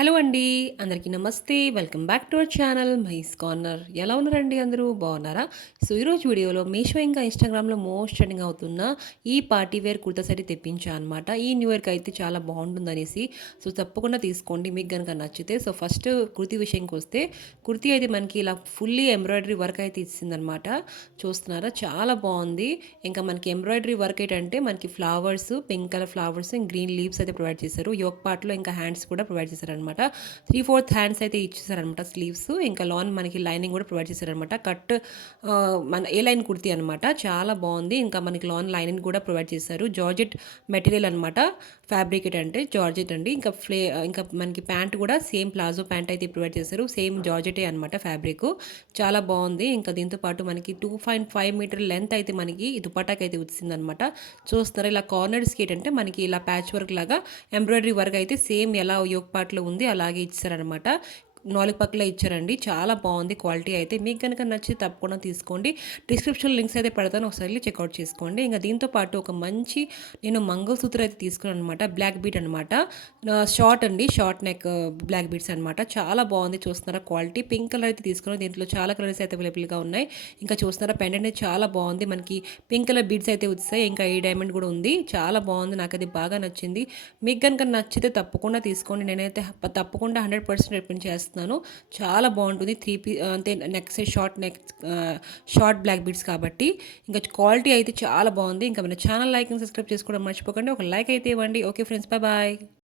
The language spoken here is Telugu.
హలో అండి. అందరికీ నమస్తే. Welcome back to our channel Mahi's corner. ఎలా ఉన్నారండి అందరూ? బాగున్నారా? సో, ఈరోజు వీడియోలో మీషో ఇంకా ఇన్‌స్టాగ్రామ్‌లో మోస్ట్ ట్రెండింగ్ అవుతున్న ఈ పార్టీ వేర్ కుర్తాస్ అయితే తెప్పించా అనమాట. ఈ న్యూ ఇయర్‌కి అయితే చాలా బాగుంటుందనేసి. సో, తప్పకుండా తీసుకోండి మీకు గనుక నచ్చితే. సో, ఫస్ట్ కుర్తీ విషయంకొస్తే కుర్తీ అయితే మనకి ఇలా ఫుల్లీ ఎంబ్రాయిడరీ వర్క్ అయితే ఇచ్చిందనమాట. చూస్తున్నారా? చాలా బాగుంది. ఇంకా మనకి ఎంబ్రాయిడరీ వర్క్ ఏంటంటే మనకి flowers, pink colour flowers, green leaves అయితే ప్రొవైడ్ చేశారు. యోక్ పార్ట్‌లో ఇంకా హ్యాండ్స్ కూడా ప్రొవైడ్ చేశారనమాట. 3/4 హ్యాండ్స్ అయితే ఇచ్చేసారనమాట స్లీవ్స్. ఇంకా లాన్ మనకి లైనింగ్ కూడా ప్రొవైడ్ చేశారనమాట. కట్ మన ఏ లైన్ కుర్తీ అనమాట. చాలా బాగుంది. ఇంకా మనకి లాన్ లైనింగ్ కూడా ప్రొవైడ్ చేశారు. జార్జెట్ మెటీరియల్ అనమాట. ఫ్యాబ్రికేట్ అంటే జార్జెట్ అండి. ఇంకా మనకి ప్యాంట్ కూడా సేమ్ ప్లాజో ప్యాంట్ అయితే ప్రొవైడ్ చేశారు. సేమ్ జార్జెటే అనమాట ఫ్యాబ్రిక్. చాలా బాగుంది. ఇంకా దీంతో పాటు మనకి 2.5 మీటర్ లెంత్ అయితే మనకి ఈ దుపట్టాకి అయితే వచ్చిందనమాట. చూస్తారా ఇలా కార్నర్స్కి ఏంటంటే మనకి ఇలా ప్యాచ్ వర్క్ లాగా ఎంబ్రాయిడరీ వర్క్ అయితే సేమ్ ఎలా యోగ్ పార్ట్లో ఉంది అలాగే ఇచ్చారనమాట. 4 పక్కల ఇచ్చారండి. చాలా బాగుంది క్వాలిటీ అయితే. మీకు కనుక నచ్చి తప్పకుండా తీసుకోండి. డిస్క్రిప్షన్ లింక్స్ అయితే పెడతాను. ఒకసారి వెళ్ళి చెక్అవుట్ చేసుకోండి. ఇంకా దీంతో పాటు ఒక మంచి నేను మంగళసూత్ర అయితే తీసుకున్నాను అనమాట. బ్లాక్ బీట్ అనమాట. షార్ట్ అండి. షార్ట్ నెక్ బ్లాక్ బీట్స్ అనమాట. చాలా బాగుంది. చూస్తున్నారా క్వాలిటీ. పింక్ కలర్ అయితే తీసుకున్నాను. దీంట్లో చాలా కలర్స్ అయితే అవైలబుల్గా ఉన్నాయి. ఇంకా చూస్తున్నారా పెండెంట్ అయితే చాలా బాగుంది. మనకి పింక్ కలర్ బీడ్స్ అయితే వచ్చాయి. ఇంకా ఈ డైమండ్ కూడా ఉంది. చాలా బాగుంది. నాకు అది బాగా నచ్చింది. మీకు కనుక నచ్చితే తప్పకుండా తీసుకోండి. నేనైతే తప్పకుండా 100% రికమెండ్ చేస్తున్నాను. చాలా బాగుంటుంది. అంటే neck side short black beads కాబట్టి ఇంకా క్వాలిటీ అయితే చాలా బాగుంది. ఇంకా మన ఛానల్ లైక్ అండ్ సబ్స్క్రైబ్ చేసుకోవడం మర్చిపోకండి. ఒక లైక్ అయితే ఇవ్వండి. Okay friends, bye bye.